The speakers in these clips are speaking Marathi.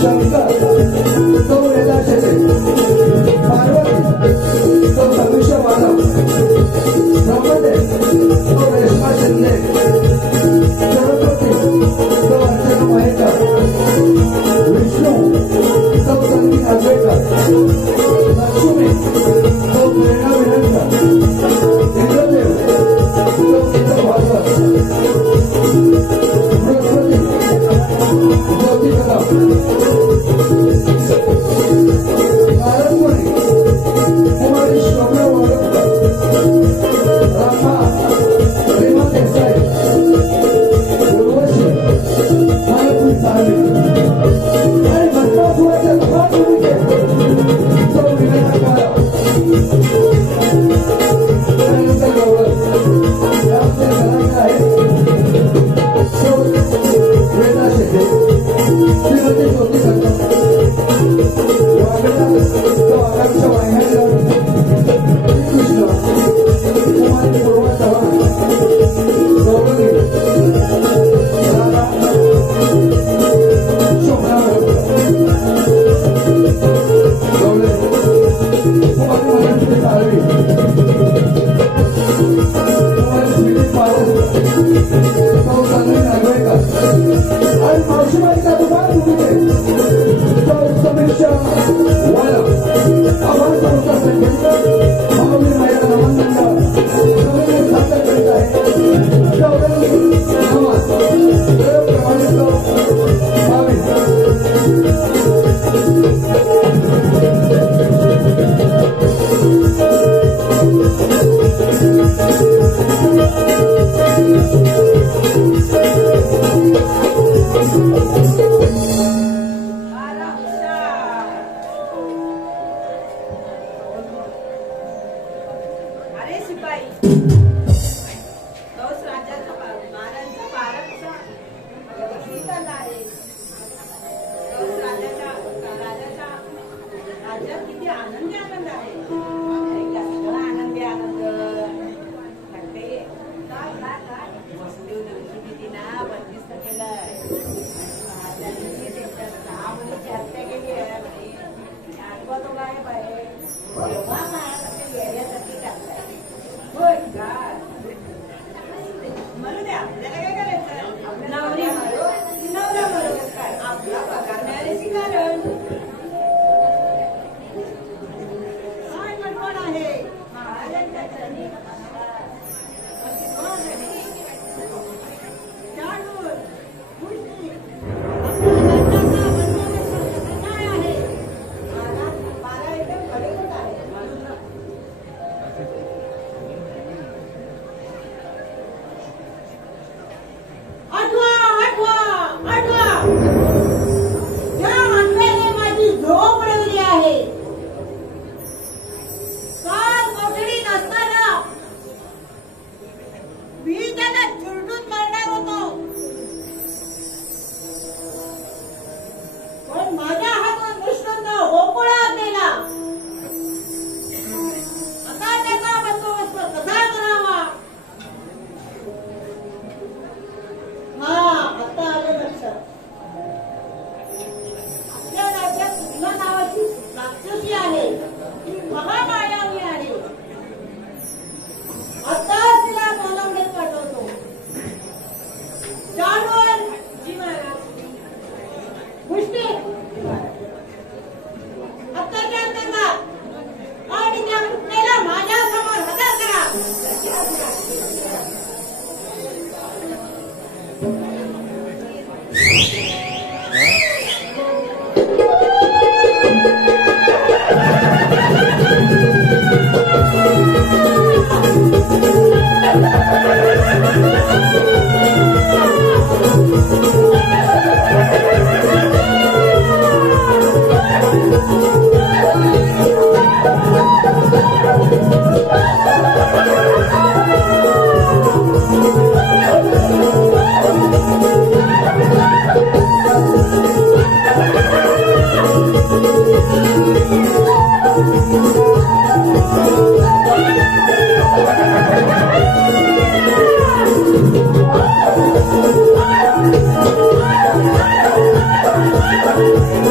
शंकर तो वेदा शेटे, पार्वती तो समीक्षा मानव, ब्रह्मदेव तो रेश्मा शिंदे, सरस्वती तो अर्चना महेकर, विष्णू तो संगीत आंबेडकर, लक्ष्मी तो प्रेरणा विनंतर, इंद्रदेव तो गीता भागवत, बृहस्पती ज्योति कदम, नारदमुनी कुमारी शोभना वाडकर, रामा प्रेमा देसाई, उर्वशी मालती साळवी आणि भस्मासुराच्या महापुरुषे तो विनायक काळा, त्यानंतर गौरव याचे घराणे आहे वेदा शेटे, श्रीमती ज्योती Thank you.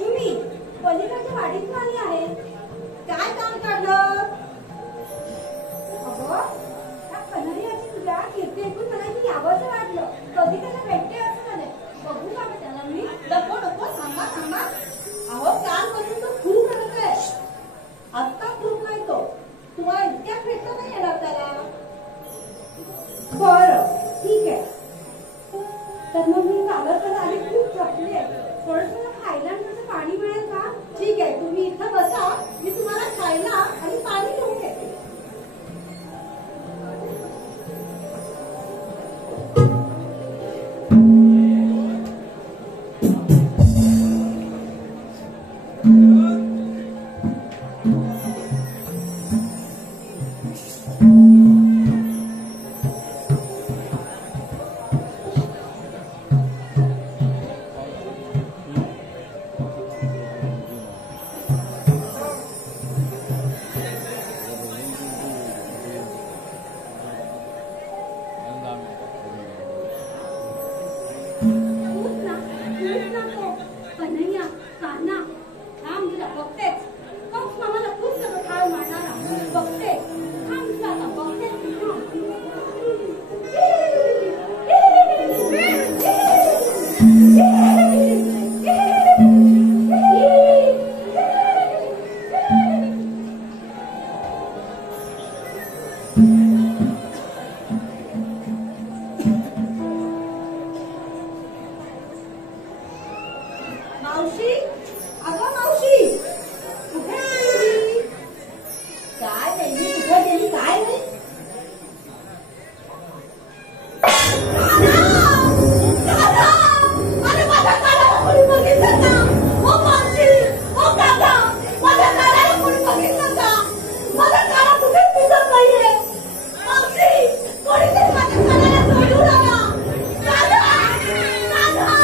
लक्ष्मी पलीकडच्या वाडीतून आली आहे. काय काम काढलं? अगं त्या कन्हैयाची तुझ्या कीर्ती ऐकून मला ती यावंसं वाटलं. कधी त्याला भेटते असं झालंय. बघू का त्याला मी? नको नको, थांबा थांबा. अहो कालपासून तो खूप रडत आहे. आत्ता खूप नाही तो. तुम्हाला इतक्यात भेटता नाही येणार त्याला. बरं ठीक आहे. तर मग मी कागद आली खूप थकले. थोडंसं मला खायला आणि थोडंसं पाणी मिळेल का? ठीक आहे, तुम्ही इथं बसा, मी तुम्हाला खायला आणि पाणी घेऊन येते. मावशी, अगं मावशी, कुठे गेली? काय त्यांनी कुठे गेली काय नाही? अरे माझ्या कानाला कोणी बघितलं का? ओ मावशी, ओ काका, माझ्या कानाला कोणी बघितलं का? माझा काना कुठेच दिसत नाहीये. मावशी, कोणीतरी माझ्या कानाला सोडून आला. काका, काका,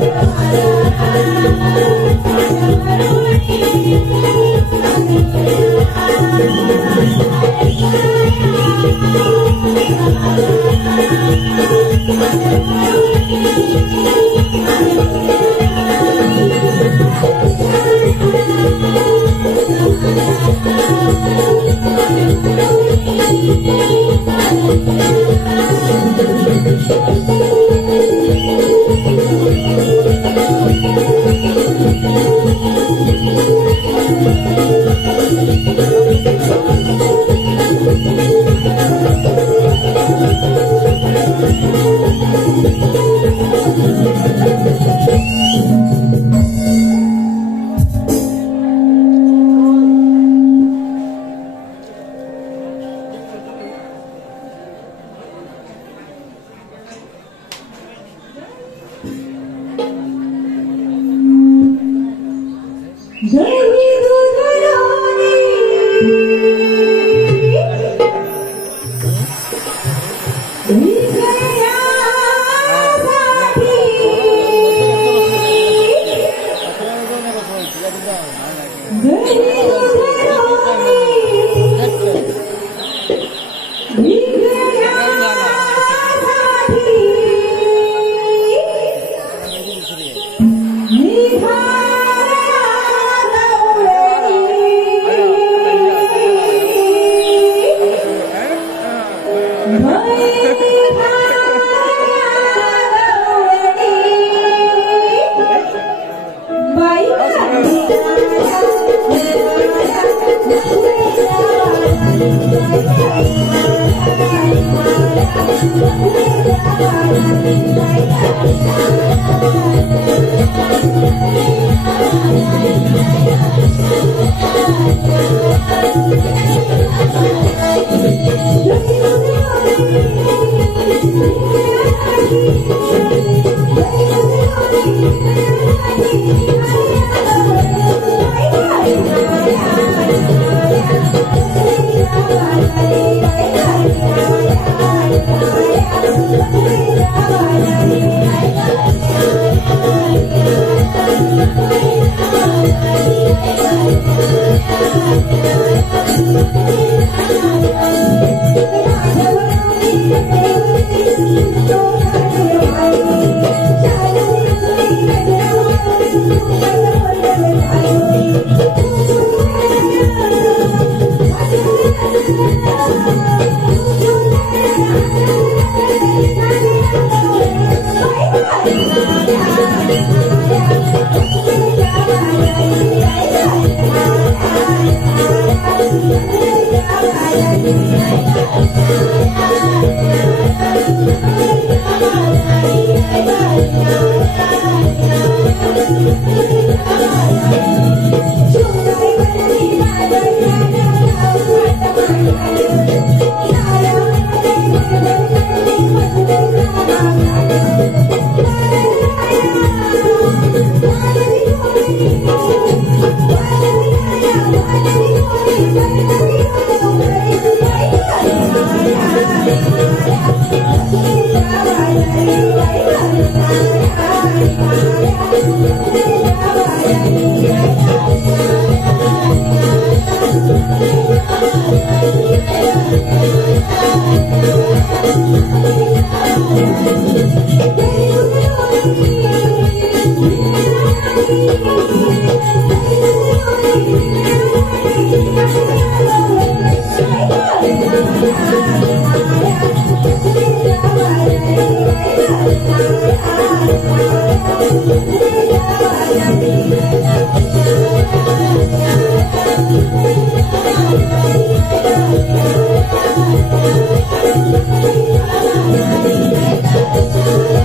Thank you. Thank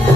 you.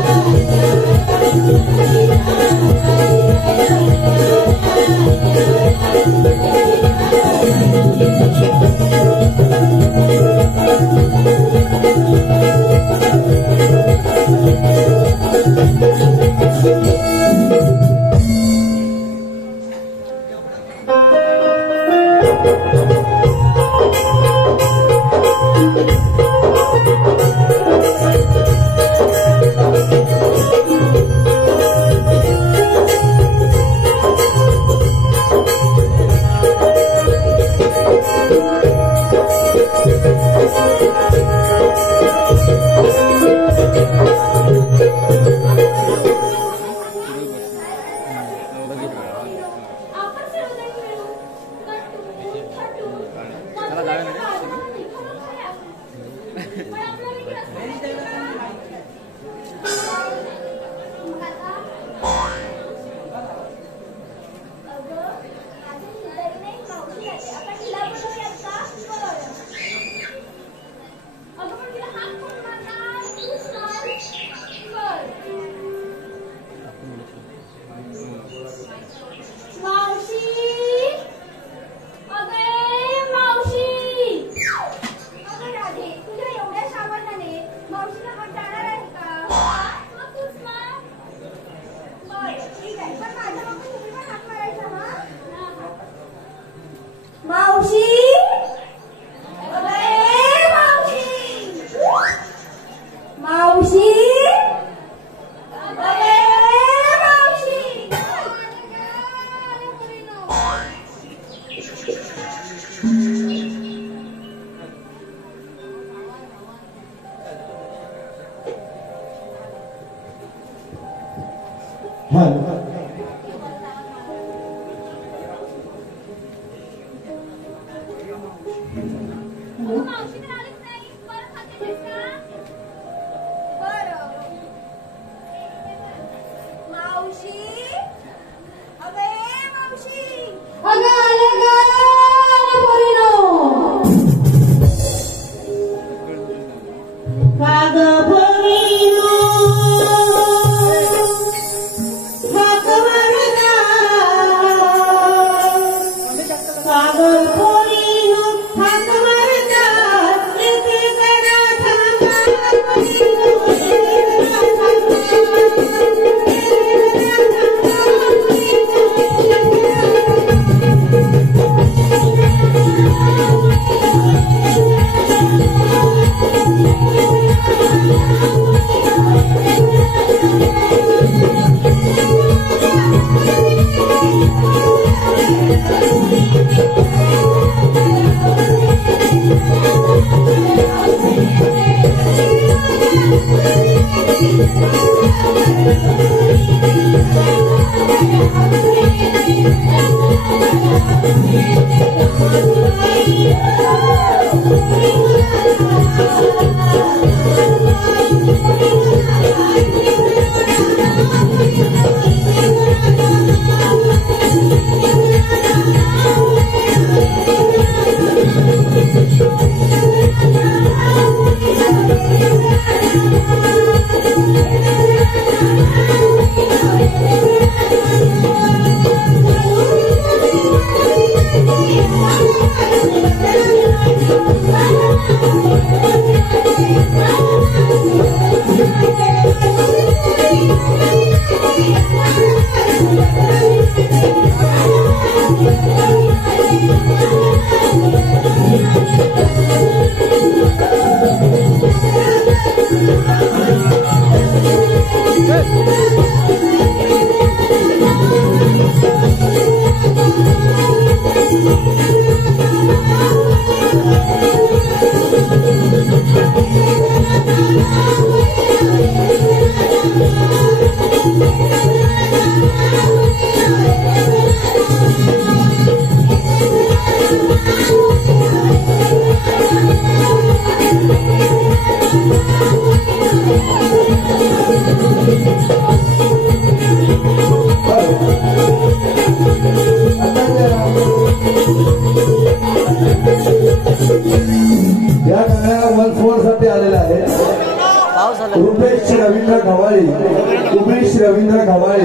Ravindra Gavhale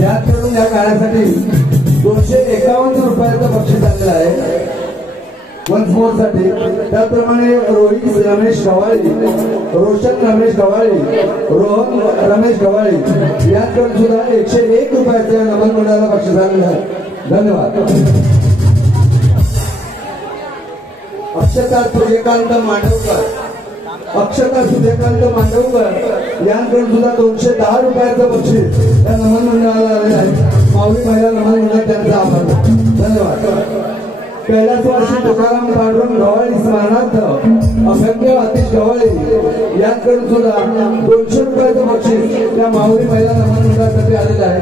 याकडून या गाण्यासाठी 251 रुपयाचं बक्षीस आलेलं आहे वन्स मोर साठी। त्याप्रमाणे रोहित रमेश गव्हाळे, रोशन रमेश गव्हाळे, रोहन रमेश गव्हाळे याकडून सुद्धा 101 रुपयाचं नमन मंडळाला बक्षीस आलेलं आहे। धन्यवाद। अक्षता सूर्यकांत मांडवकर, अक्षता सूर्यकांत मांडवकर यांकडून सुद्धा 210 रुपयाचं बक्षीस या नमन मंडळाला आलेलं आहे। माऊली महिला नमन मंडळ त्यांचा आभार। धन्यवाद। कैलासवासी तुकाराम पांडुरंग गव्हाळे स्मरणार्थ अभ्यंग आतिश गव्हाळे यांकडून सुद्धा 200 रुपयाचं बक्षीस या माऊली महिला नमन मंडळासाठी आलेलं आहे।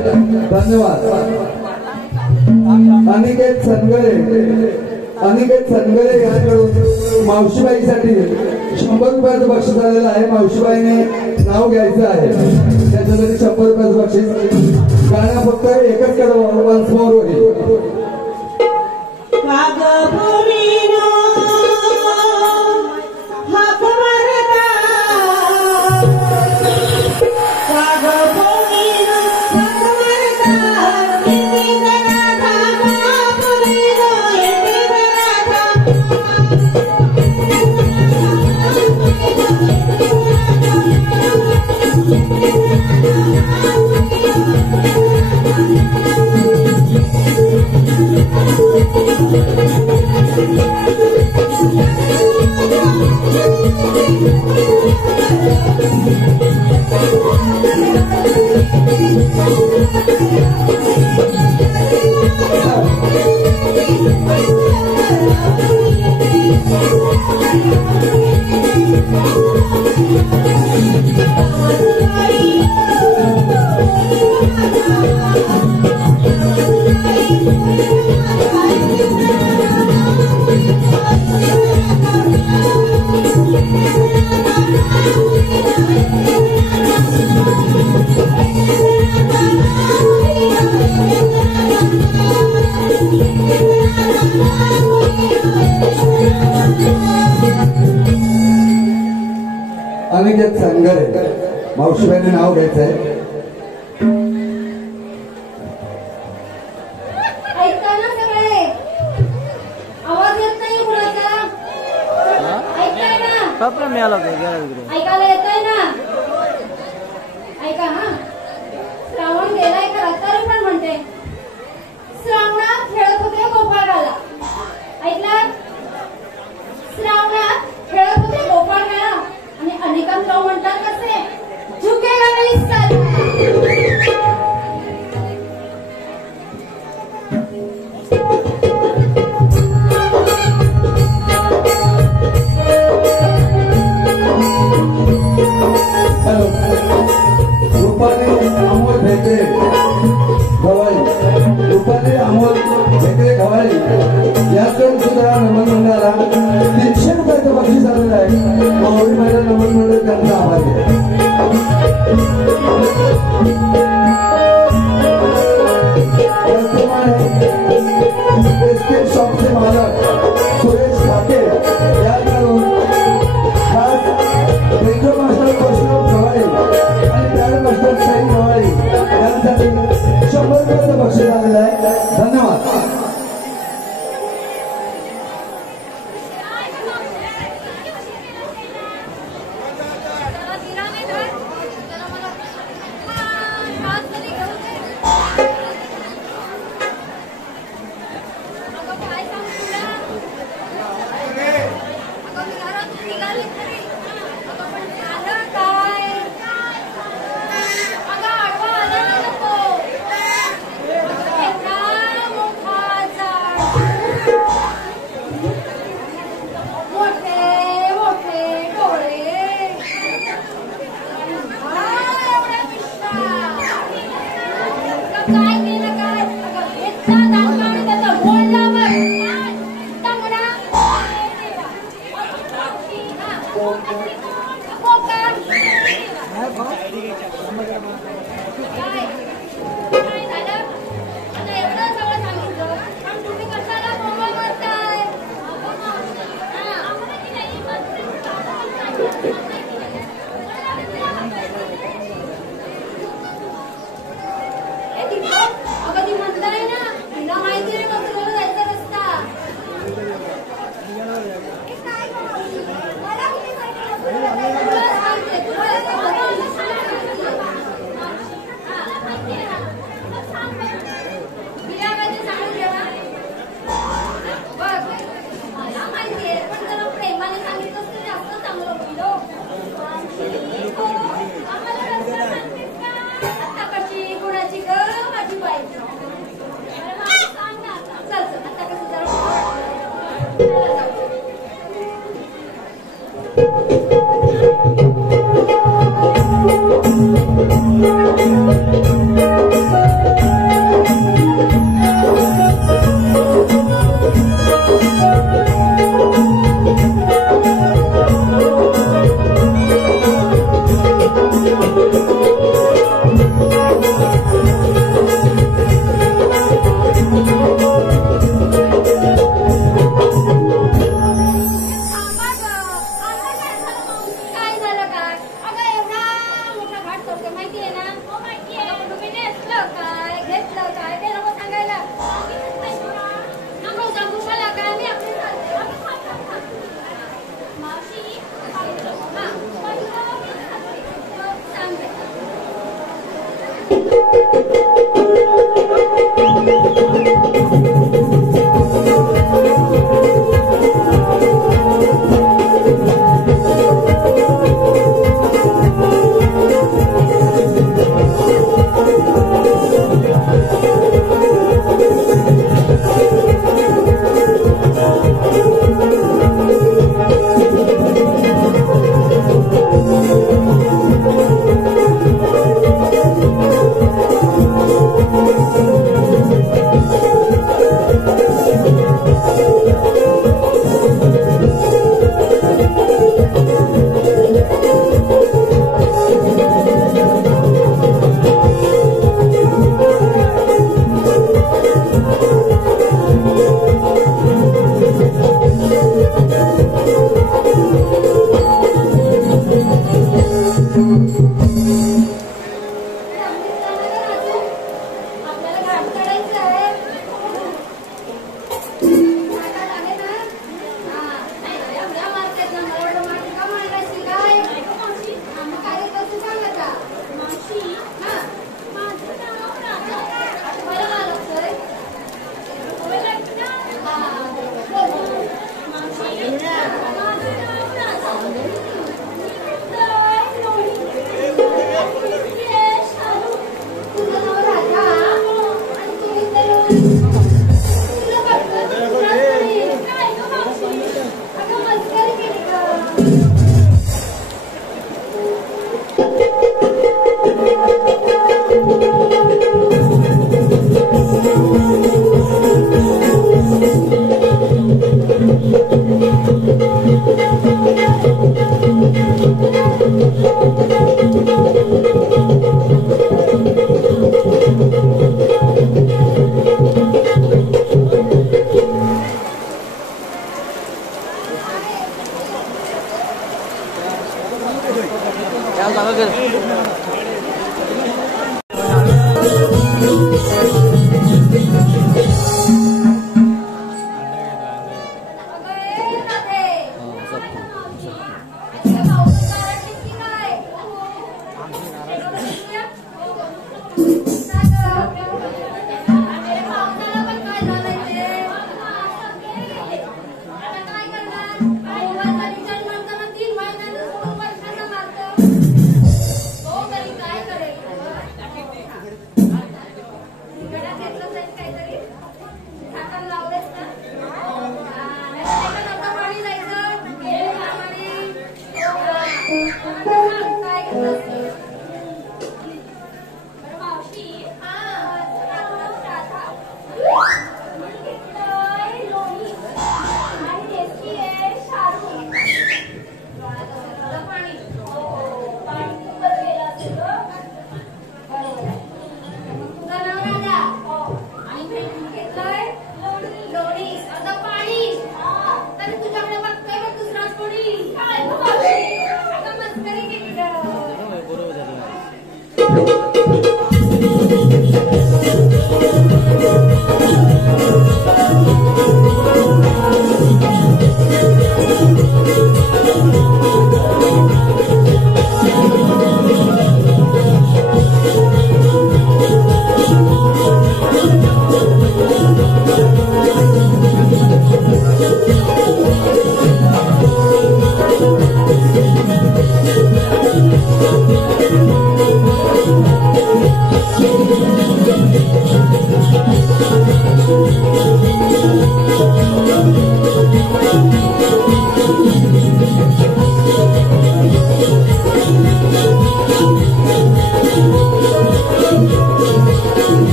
धन्यवाद। अनिकेत सनगरे यांकडून मावशीबाईसाठी 100 रुपयाचं बक्षीस आलेलं आहे। मावशीबाईने नाव घ्यायचं आहे, त्याच्यासाठी 100 रुपयाचं बक्षीस। गाणं फक्त एकच कडवं वन्स मोर होईल। धनगरे मावशीबाईने नाव घ्यायचंय. ऐकता ना सगळे? आवाज येत नाही कुणाचा? ऐकताय ना? ऐकायला येतंय ना? ऐका हा. श्रावण गेलाय खरा तरी पण म्हणते श्रावणात खेळत होते गोपाळाला. ऐकलात? श्रावणात खेळत होते गोपाळाला आणि अनेकांना म्हणतात कसे झुकेगा नहीं साला. रुपाली अमोल भेकरे गवाई, रुपाली अमोल भेकरे गवाई याकडून सुद्धा नमन मंडळाला 300 रुपयाचं बक्षीस आलेलं आहे. मावळी महिला नमन मंडळ त्यांचा आभार आहे. त्याचप्रमाणे शॉपचे मालक सुरेश ठाके याकडून खास रेडिओ मास्टर वैष्णव गवाई आणि पॅड मास्टर साई गवाई यांसाठी 100 रुपयाचं बक्षीस आलेलं आहे. धन्यवाद.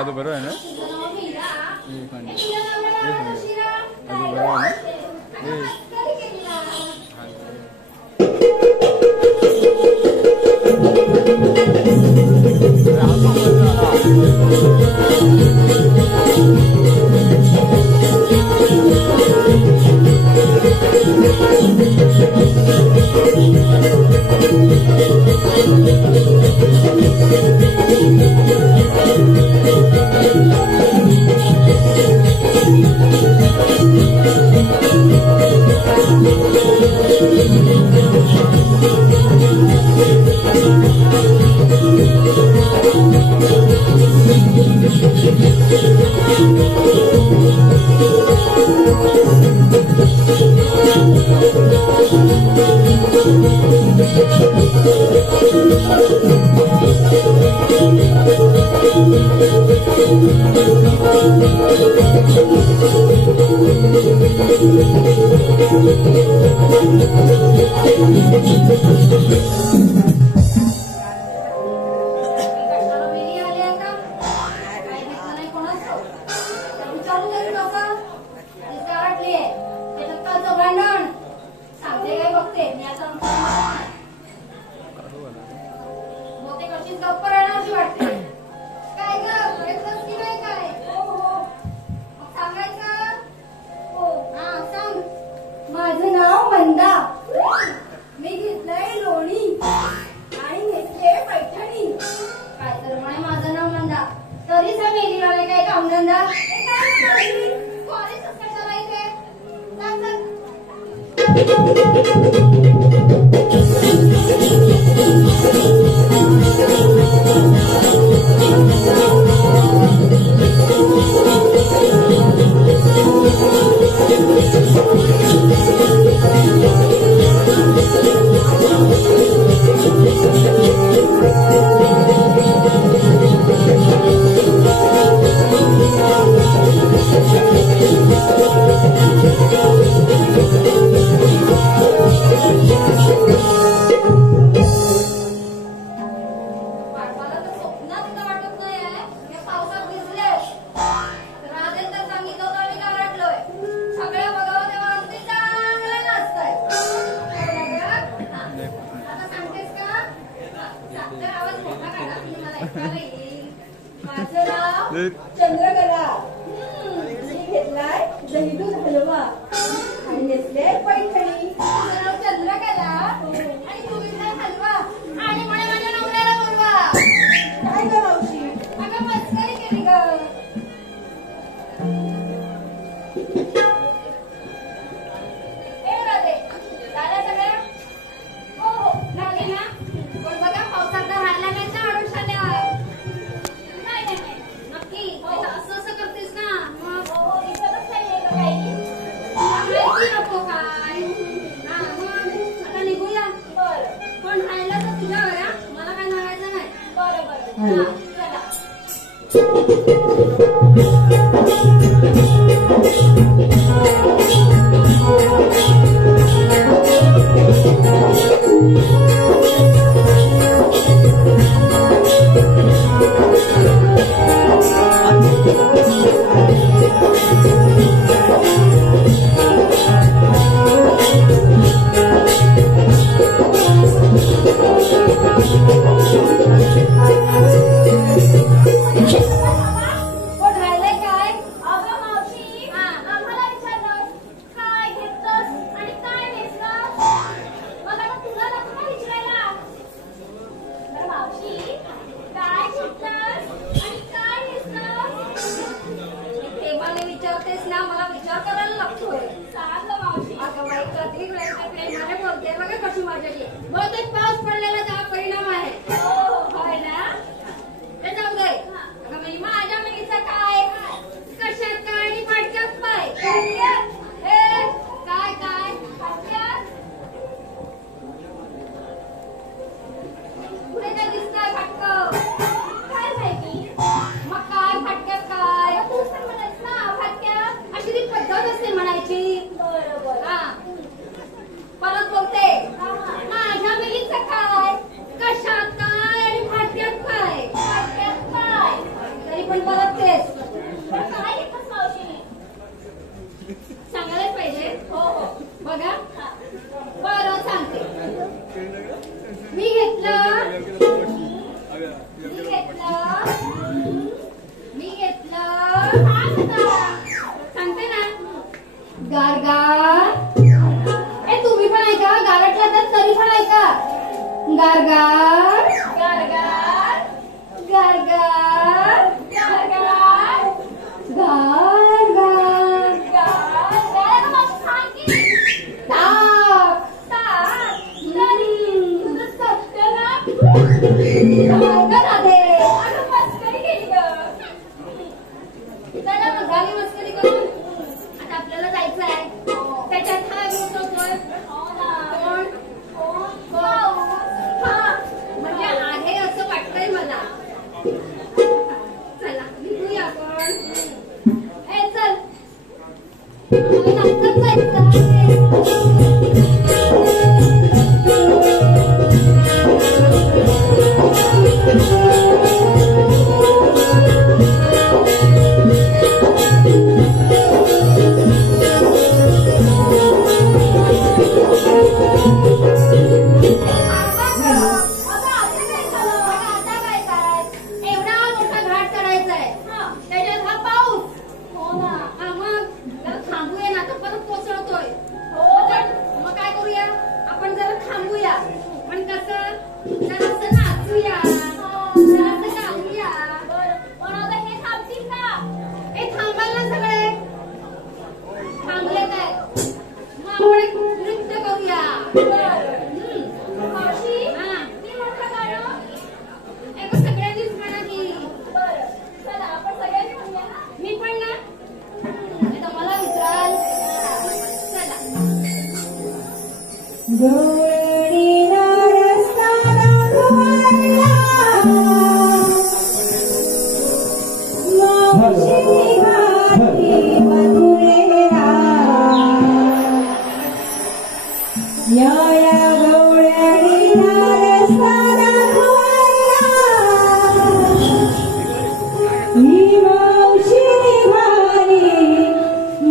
ಅದು ಬರೋ ಏನು ಅದು ಬರೋ माझं नाव मंदा, मी घेतलंय लोणी आणि घेतले पैठणी. काय तर म्हणे माझं नाव मंदा, तरीच हा मेलीवाले काय कामधंदा. कॉलेजच कशाला इथे माझं नाव चंद्रकला. मी घेतलाय दही दूध हलवा आणि नेसले पैठणी. माझं नाव चंद्रकला आणि तू घेतलाय हलवा आणि मला माझ्या नवऱ्याला बोलवा. काय ग मावशी, अगं मस्करी केली ग.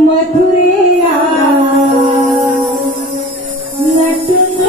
मथुरेला नटून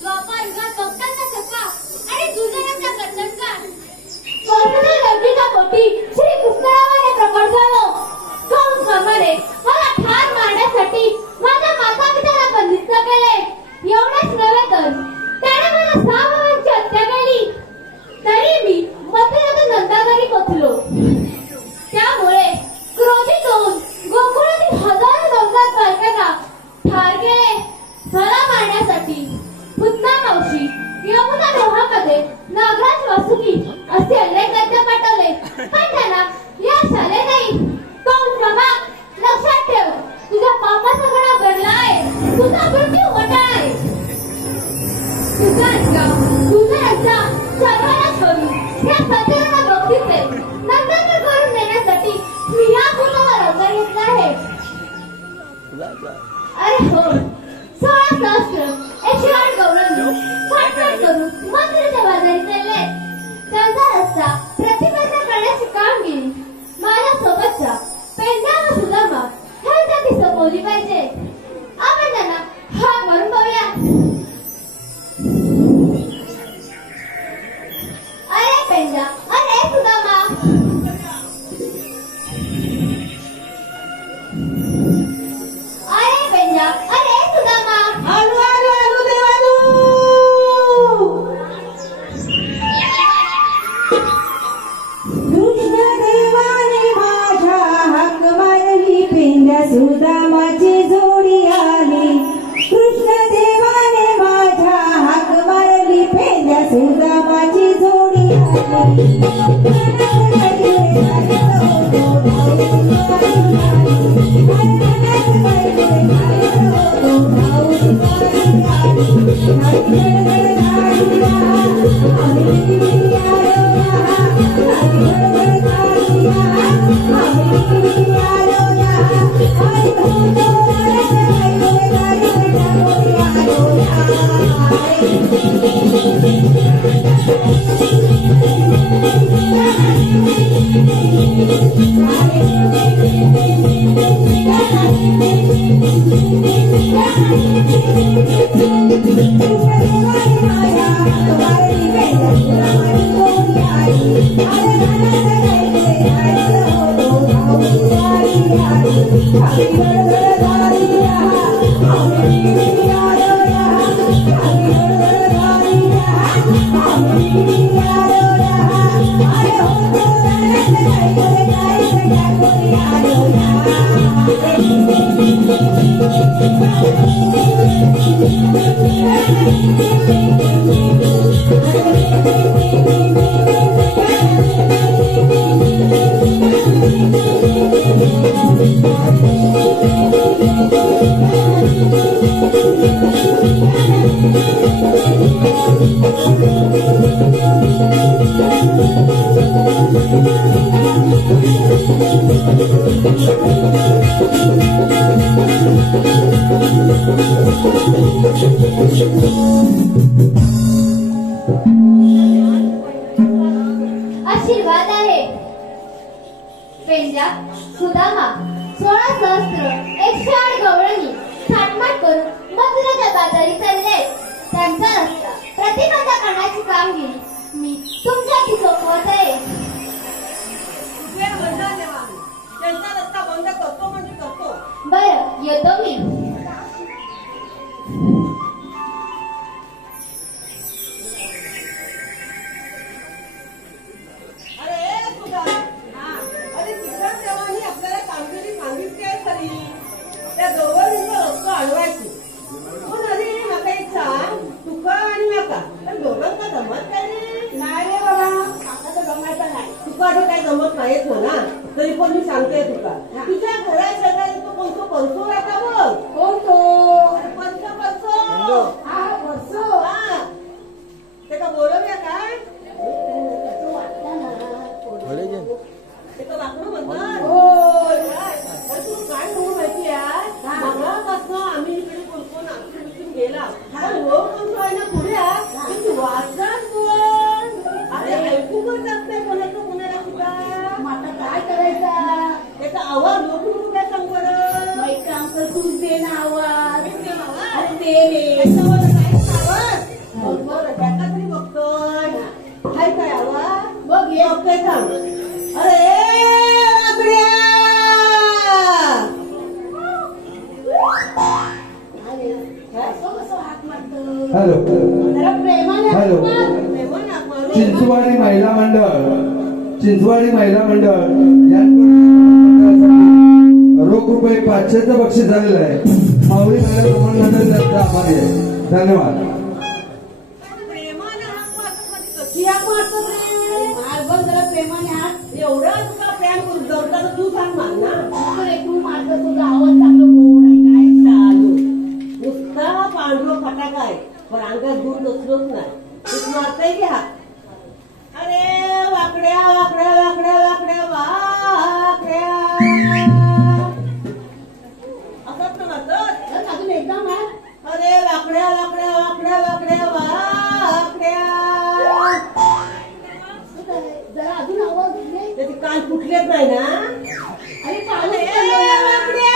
द्वापार युगात भक्तांचा सखा आणि दुर्जनांचा कर्तनकार शेवटी श्री कृष्णरावाने प्रकट झालो. कंसाने मला ठार मारण्यासाठी माझ्या माता पित्याला बंदिस्त केले. एवढेच नव्हे तर त्याने मला 6 भावांची हत्या केली. तरी मी मथुरेतून नंदाघरी पोचलो. त्यामुळे क्रोधित होऊन गोकुळातील हजारो नवजात बालकांना ठार केले. मला मारण्यासाठी पुतना मावशी यमुना डोहामध्ये नागराज वासुकी असे अनेक दैत्य पाठवले, पण त्यांना यश आले नाही. कंसमा, लक्षात ठेव, तुझ्या पापाचा घडा भरला आहे. तुझा मृत्यू मोठा आहे. तुझा सर्वांनाच करून या सत्याला बघतीचे नंतर करून देण्यासाठी मी या गुन्ह्यावर अवतार घेतला आहे. अरे हो, 16 सहस्त्र 108 गौरांनी साठवण करून मंदिराच्या बाजारी चालले. त्यांचा रस्ता प्रतिबंध करण्याची कामगिरी माझ्या सोबतच्या पेंड्या व सुदामा ह्यांच्याती सोपवली पाहिजे. आपण त्यांना हाक मारून पाहूया. अरे पेंड्या, अरे सुदामा. अरे पेंड्या, अरे सुदामा. आलू आलू आलू देवालू. कृष्ण देवाने माझ्या हाक मारली, पेंड्या सुदामाची जोडी आली. कृष्ण देवाने माझ्या हाक मारली, पेंड्या सुदामाची जोडी आली. आशीर्वाद आहे. पेंड्या सुदामा 16 सहस्त्र 108 गवळणी थाटमाट करून मथुरेच्या बाजारी चालले. त्यांचा रस्ता प्रतिबंध करण्याची कामगिरी मी तुमच्यासाठी सोपवत आहे. त्यांचा रस्ता बंद करतो म्हणजे करतो. बरं, येतो मी. त्या दोघांचं रस्ता अडवायची. पण अरे माका एक सांग, तुका आणि माका पण दोघांचा जमत काय नाही रे बाबा. माका तर जमायचा नाही. तुका तर काही जमत नाहीच म्हणा. तरी पण मी सांगते तुका, तुझ्या घरा शेजारी तो कोणतो परसो येता बघ. कोणतो परसो. हा परसो. हा त्याला बोलवूया काय? त्याचं वाकडं म्हणतात. तू काय म्हणून माहिती आहे, मगापासून आम्ही इकडे कोण कोण आमच्या गेला हो कोणतो आहे ना पुढे वाचतात कोण. अरे ऐकू पण जात नाही कोणाचं कोणाला सुद्धा. आता काय करायचा? त्याचा आवाज लोक काय सांग बरं. एक काम कर, तू दे ना आवाज. दे आवाज. त्याचा तरी बघतोय. हाय काय आवाज बघ. ये बघतोय सांग. अरे वाकड्या हॅलो जरा प्रेमाने हॅलो. प्रेमाने हाक मार. चिंचवाडी महिला मंडळ यांकडून रोख रुपये 500चं बक्षीस झालेलं आहे. माऊली महिला नमन मंडळ त्यांचा आभारी आहे. धन्यवाद. प्रेमाने हाक मारतात म्हणजे कशी हाक मारतात रे? मार बघ जरा प्रेमाने हाक. एवढा तुला प्रेम करू जवळचा तर तू सांग मार ना. अरे तू मारतं तुझा आवाज चांगलं गोड आहे. काय चालू नुसता पांढरा फटाका आहे पण अंगात दूर नसलोच नाही. तू मारताय की हाक. अरे वाकड्या वाकड्या वाकड्या वाकड्या वाकड्या असंच ना मारतात. अजून एकदा मार. अरे वाकड्या वाकड्या वाकड्या वाकड्या वाकड्या जरा अजून आवाज दे. त्याचे कान फुटलेच नाही ना. अरे अरे चालेल. वाकड्या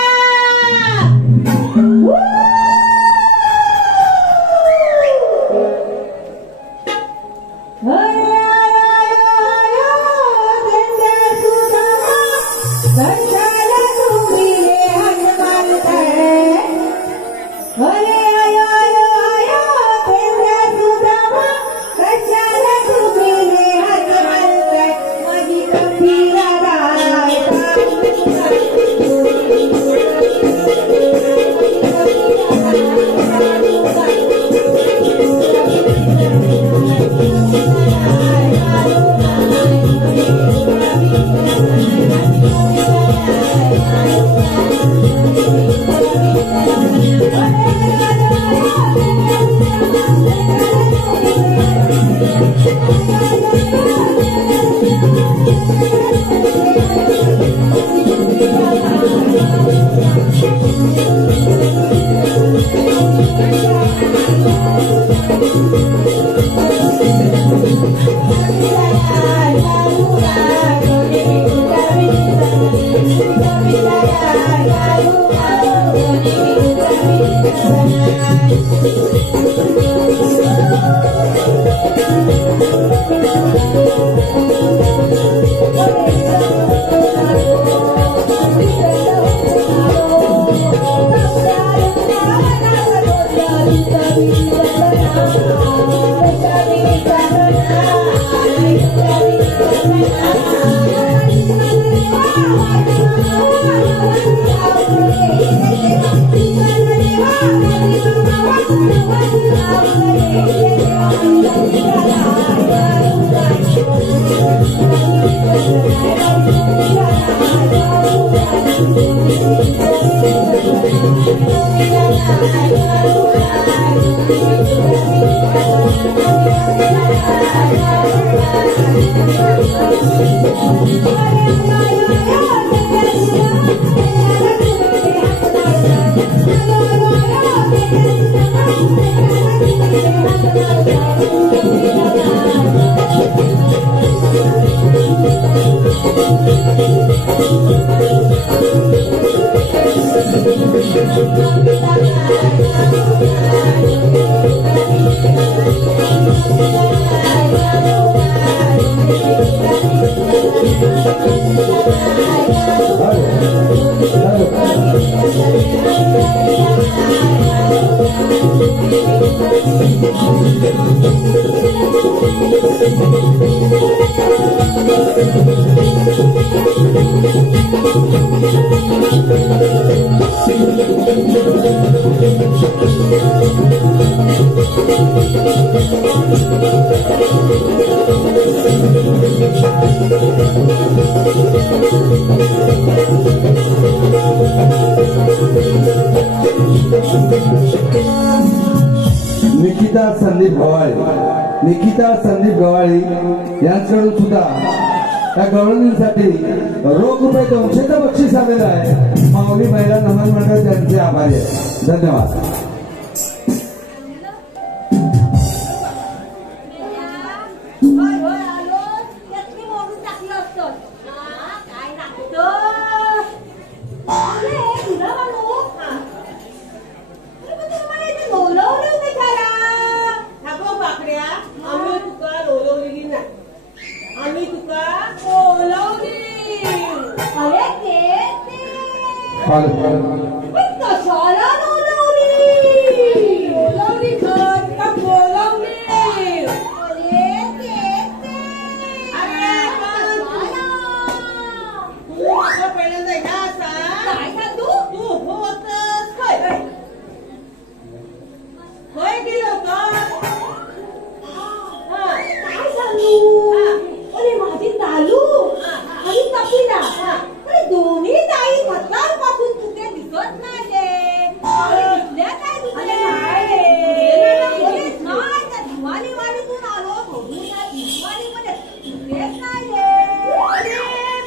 निकिता संदीप गवाळी यांच्याकडून सुद्धा त्या गवळणींसाठी रोख रुपये 200चं बक्षीस आलेलं आहे. माऊली महिला नमन मंडळ त्यांचे आभारी आहे. धन्यवाद. आम्ही तुका बोलवली पण कशाला बोलवली? बोलवली खत का बोलवली? अरे तेच ते. अरे पण कशाला? तू आता पहिल्यांदा ह्या सांग. काय सांगू? तू होतस काय? होय की नव्हतं? हा. काय सांगू? अरे माझी तालू आणि कपिला अरे दोन्ही ताई सकाळपासून कुठे दिसत नाही. दिसल्या काय दुसऱ्या? अरे नाही, त्या दिवाळीवाडीतून आलो बघून त्या दिवाळीमध्ये दिसलेच नाही. अरे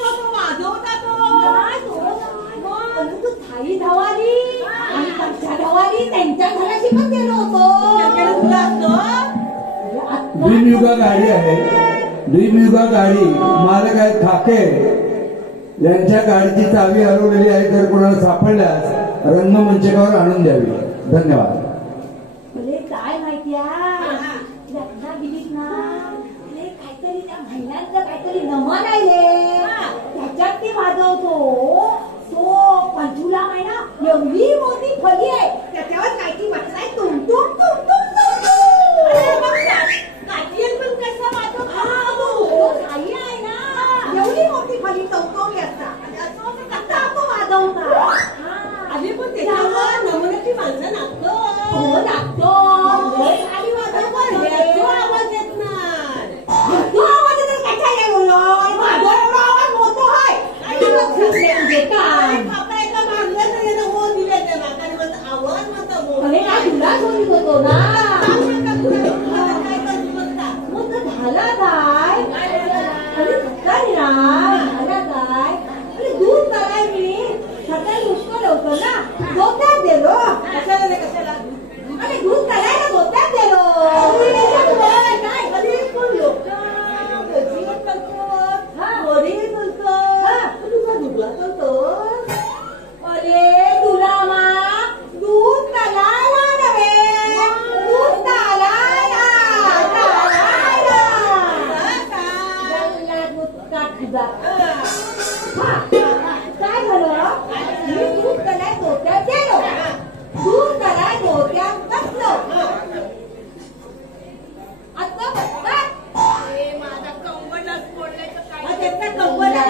मग तो वाजवता तो. नाही, तो नाही. परंतु थाई धावाली आणि कक्षा धावाली त्यांच्या घराशी पण गेलो त्याच्याकडे होतो. तुला असतो. ड्रीमयुगा गाडी आहे. ड्रीमयुगा गाडी मालक आहेत ठाके. यांच्या गाडीची चावी हरवलेली आहे. तर कोणाला सापडल्यास रंगमंचकावर आणून द्यावी. धन्यवाद. अरे काय माहितीये लग्ना गेलीत ना अरे काहीतरी त्या महिलांचं काहीतरी नमन आहे त्याच्यात ते वाजवतो. तो पंचुला महिना एवढी मोठी फली आहे त्याच्यावर काहीतरी वाचलाय तुम तुम तुम तुम तुम. अरे मग काठीयन पण कसं वाजवतो? तो काही आहे ना एवढी मोठी फली चौकवली असतात आता तो वाजवता. आधी पण त्याच्यावर नमुन्याची माणसं नाचतो. हो लागतो खाली वाजवतो याचा आवाज येत नाही. तू आवाज येतो कशाला बोललो? माझा एवढा आवाज मोठा आहे. आणि मग सुटले तुझे कान. बाबा एका माणसानं त्यानं हो दिले त्या नाकाने म्हणतं आवाज म्हणतो बोल. अरे काय तुला बोलत होतो ना काय म्हणता तुला? काय करतो बघता? मग तर झाला काय अरे सकाळी ना झाला काय अरे दूध कराय मी सकाळी उठलं होतं ना गोत्यात गेलो. कशाला रे कशाला? अरे दूध करायला गोत्यात गेलो. काय कधी कोण लोक भजी करतो वडी करतो तुझा दुबळा करतो. अरे तुला मा दूध कालायला नव्हे दूध कालायला दूध काट तुझा. काय झालं मी दूध कलाय धोत्यात गेलो. दूध कलाय धोत्यात बसलो. आता बसतात माझा कंबरलाच फोडलायचं काय? त्याचा कंबरला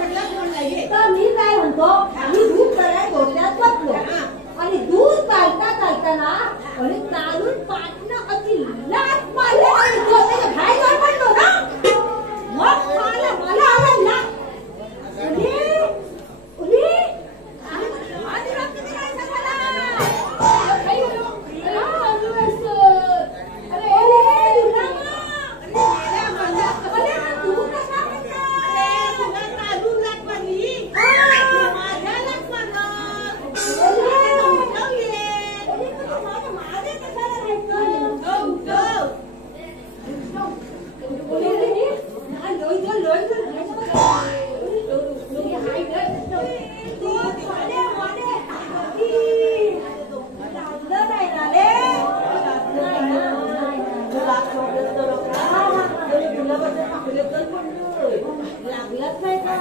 पडला फोडलाय. तर मी काय म्हणतो मी दूध कलाय धोत्यात बसलो आणि दूध चालता चालताना आणि चालून पाटणं अशी लाट मारली आणि धोत्याच्या बाहेर पडलो ना. मग मला आला लाट. लागलाच नाही काय?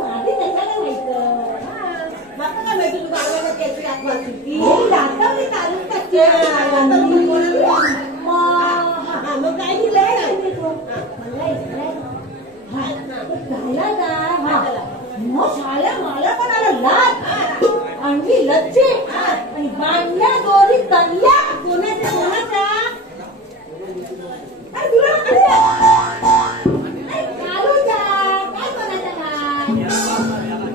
माझी कशाला माहित बाबा काय माहिती तुला बाळवाला केसरी आत्मा सुटली. मी चालून मग काय दिलंय? शाळा मला पण आला लाच आणली लच्ची आणि बांधल्या दोरी तल्ल्या कोणाच्या कोणाच्या? अरे तुला चालू जा काय कोणाच्या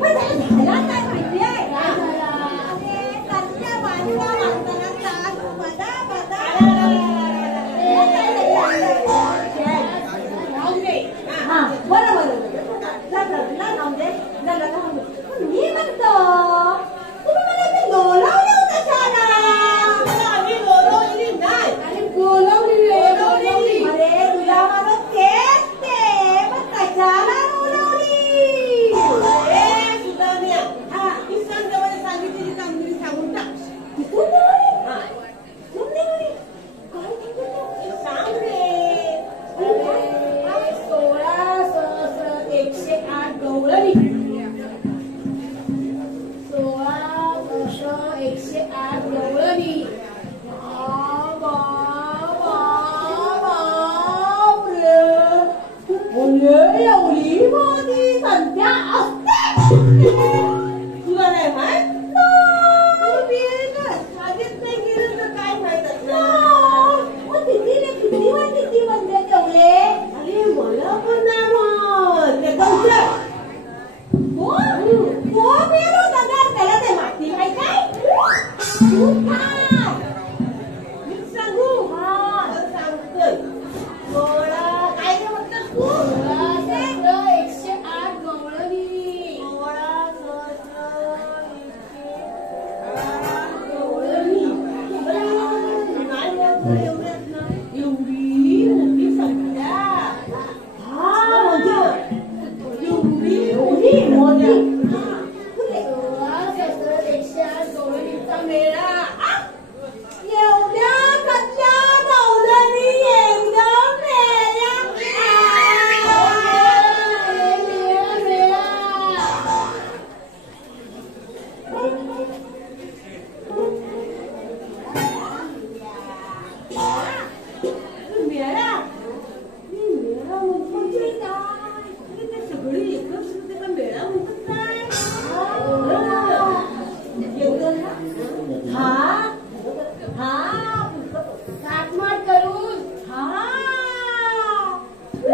नाही झाला काय माहितीये काय झाला अरे तल्ल्या बांधल्या माणसाला तास बदा बदा हा बरोबर मी म्हणतो तुम्ही मला ते बोलावलं होतं शाळा. आम्ही बोलवलेली नाही. आणि बोलवली अरे तुला म्हणत तेच ते पण कशाला बोलवली? अरे सुधान्या, तू संतमध्ये सांगितलेली कामगिरी सांगून टाक. कुठून बोलवली? कुठून बोलवली? काय सांगितलं? सांग रे. अरे 16 108 गवळणी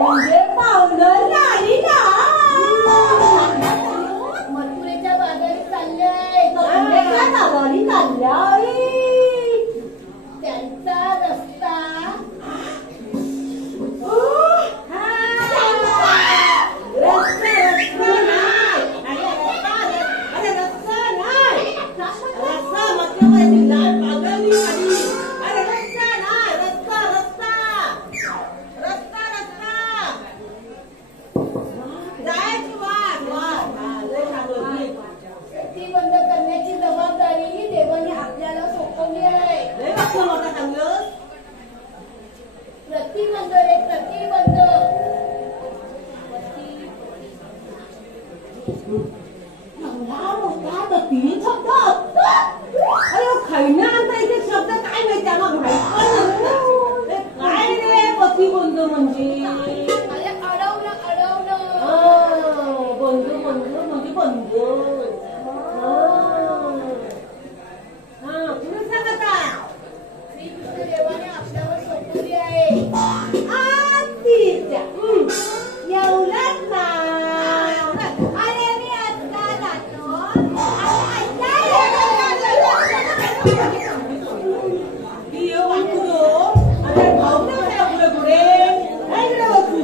म्हणजे पावलं नाही ना. मथुरेच्या बाजारी चाललंय मथुरेच्या बाजारी चाललंय. त्यांचा रस्ता बंद करण्याची जबाबदारी देवाने आपल्याला सोपवली आहे. प्रतिबंध रे प्रतिबंध. तीन शब्द अरे खैनांचा इथे शब्द काय माहिती आम्हाला माहित पण नसतं. काय रे प्रतिबंध म्हणजे अरे अडवणं बंधू बंधू म्हणजे बंधू. पुढे सांग आता. श्रीकृष्ण देवाने आपल्यावर सोपवली आहे. एवढंच ना. अरे मी आता जातो. अरे भाऊ पुढे पुढे काय इकडे बसू.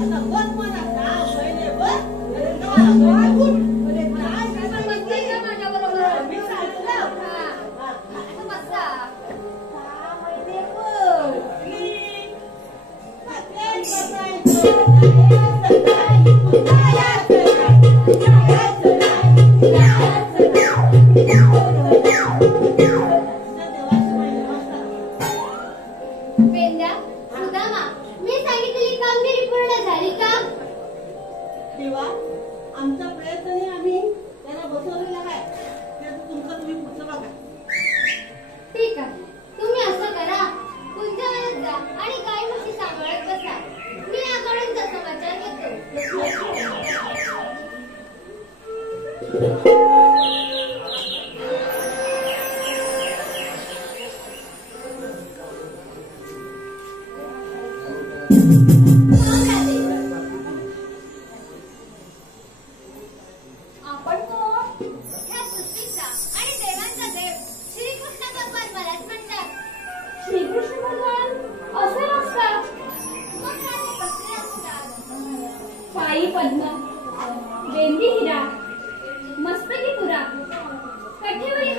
आता बस मला नाव पहिले बस अरे काय बोल अरे काय काय म्हणते का माझ्याबरोबर मी सांगितलं आता बसा. 6 महिने पण प्लीज सगळेच बसायचं पेंड्या, सुदामा, मी सांगितलेली कामगिरी पूर्ण झाली का? देवा आमचा प्रयत्नाने आम्ही त्याला बसवलेला आहे ते तुमचं तुम्ही पुढचं बघा ठीक आहे. तुम्ही असं करा, तुमच्या वेळेत जा आणि गाई म्हशी सांभाळत बसा. मी याकडून समाचार घेतो. आपण कोण? ह्या सृष्टीचा आणि देवांचा देव श्रीकृष्ण भगवान मलाच म्हणतात. श्रीकृष्ण भगवान असे नसतात. मग राजे कसले असतात? पायी पद्म, बेंदी हिरा, मस्तकी पुरा, कठेवरी